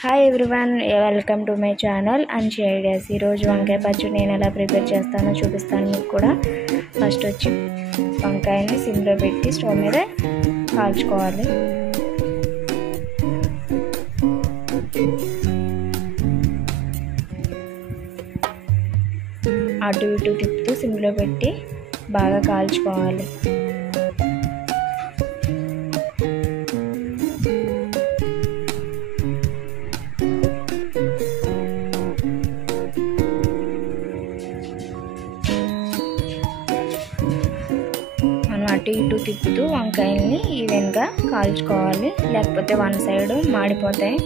Hi everyone, welcome to my channel అంచి ideas. ఈరోజు వంకాయ పచ్చడి నేను ఎలా ప్రిపేర్ చేస్తానో చూపిస్తాను మీకు కూడా. ఫస్ట్ వచ్చి వంకాయని సిమ్లో పెట్టి స్టవ్ మీద కాల్చుకోవాలి. అటు ఇటు తిప్పుతూ సిమ్లో పెట్టి బాగా కాల్చుకోవాలి. అటు ఇటు తిప్పుతూ వంకాయల్ని ఈవెన్గా కాల్చుకోవాలి, లేకపోతే వన్ సైడ్ మాడిపోతాయి.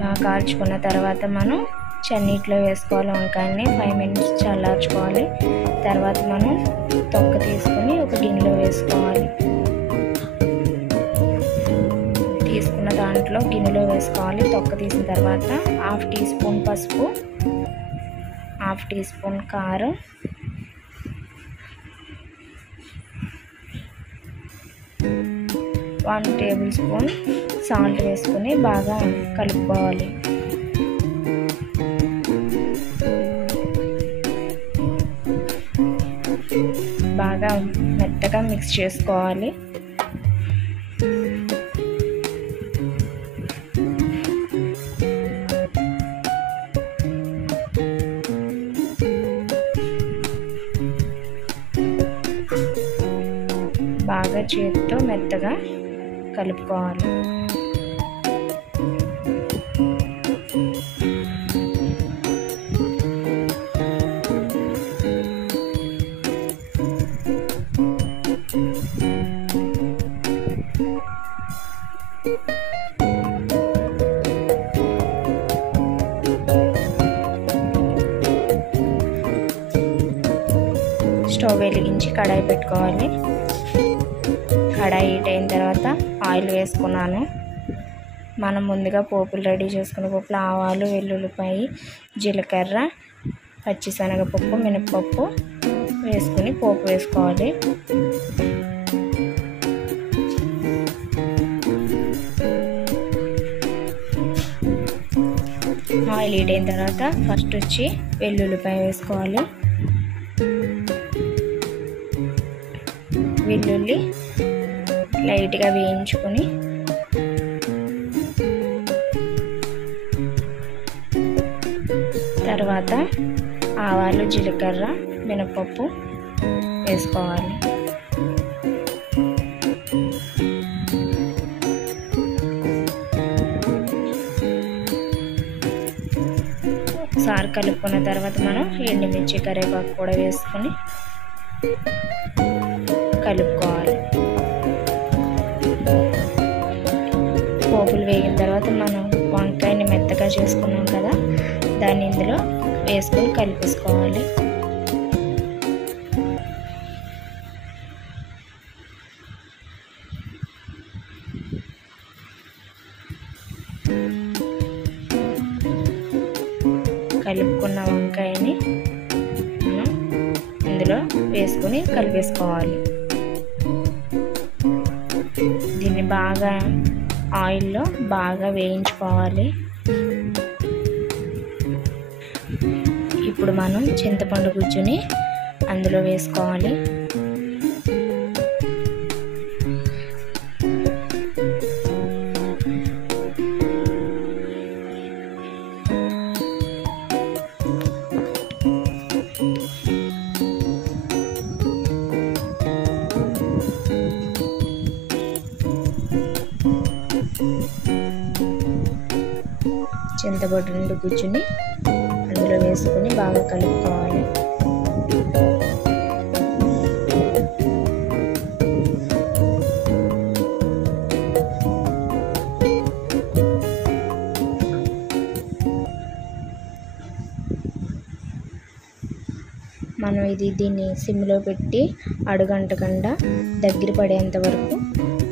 బాగా కాల్చుకున్న తర్వాత మనం చన్నీటిలో వేసుకోవాలి. వంకాయల్ని 5 మినిట్స్ చల్లార్చుకోవాలి. తర్వాత మనం తొక్క తీసుకొని ఒక గిన్నెలో వేసుకోవాలి. తీసుకున్న దాంట్లో గిన్నెలో వేసుకోవాలి. తొక్క తీసిన తర్వాత 1/2 టీ స్పూన్ పసుపు, 1/2 టీ స్పూన్ కారం, 1 టేబుల్ స్పూన్ సాల్ట్ వేసుకొని బాగా కలుపుకోవాలి. బాగా మెత్తగా మిక్స్ చేసుకోవాలి. బాగా చేతితో మెత్తగా కలుపుకోవాలి. స్టవ్ వెలిగించి కడాయి పెట్టుకోవాలి. కడాయి హీట్ అయిన తర్వాత ఆయిల్ వేసుకున్నాను. మనం ముందుగా పోపులు రెడీ చేసుకున్న పోపులు ఆవాలు, వెల్లుల్లిపాయి, జీలకర్ర, పచ్చిశనగపప్పు, మినపప్పు వేసుకుని పోపు వేసుకోవాలి. ఆయిల్ హీట్ అయిన తర్వాత ఫస్ట్ వచ్చి వెల్లుల్లిపాయ వేసుకోవాలి. వెల్లుల్లి లైట్గా వేయించుకొని తర్వాత ఆవాలు, జీలకర్ర, మినపప్పు వేసుకోవాలి. ఒకసారి కలుపుకున్న తర్వాత మనం ఎండుమిర్చి, కరివేపాకు కూడా వేసుకొని కలుపుకోవాలి. పోపులు వేగిన తర్వాత మనం వంకాయని మెత్తగా చేసుకున్నాం కదా, దాన్ని ఇందులో వేసుకొని కలిపేసుకోవాలి. కలుపుకున్న వంకాయని మనం ఇందులో వేసుకొని కలిపేసుకోవాలి. దీన్ని బాగా ఆయిల్లో బాగా వేయించుకోవాలి. ఇప్పుడు మనం చింతపండు గుజ్జుని అందులో వేసుకోవాలి. చింతపండు గుజ్జుని అందులో వేసుకొని బాగా కలుపుకోవాలి. మనం దీన్ని సిమ్లో పెట్టి అడుగంటకుండా దగ్గర పడేంత వరకు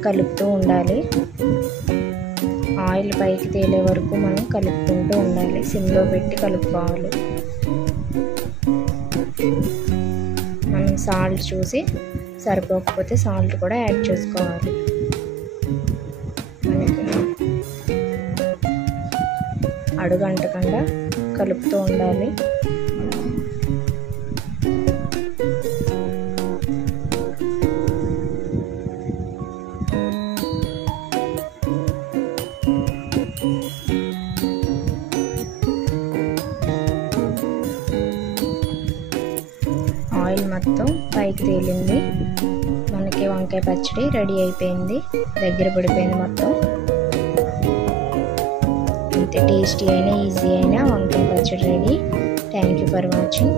కలుపుతూ ఉండాలి. ఆయిల్ పైకి తేలే వరకు మనం కలుపుకుంటూ ఉండాలి. సిమ్లో పెట్టి కలుపుకోవాలి. మనం సాల్ట్ చూసి సరిపోకపోతే సాల్ట్ కూడా యాడ్ చేసుకోవాలి. అడుగంటకుండా కలుపుతూ ఉండాలి. ఆయిల్ మొత్తం పైకి తేలింది. మనకి వంకాయ పచ్చడి రెడీ అయిపోయింది, దగ్గర పడిపోయింది మొత్తం. అంతే, టేస్టీ అయినా ఈజీ అయినా వంకాయ పచ్చడి ready. Thank you for watching.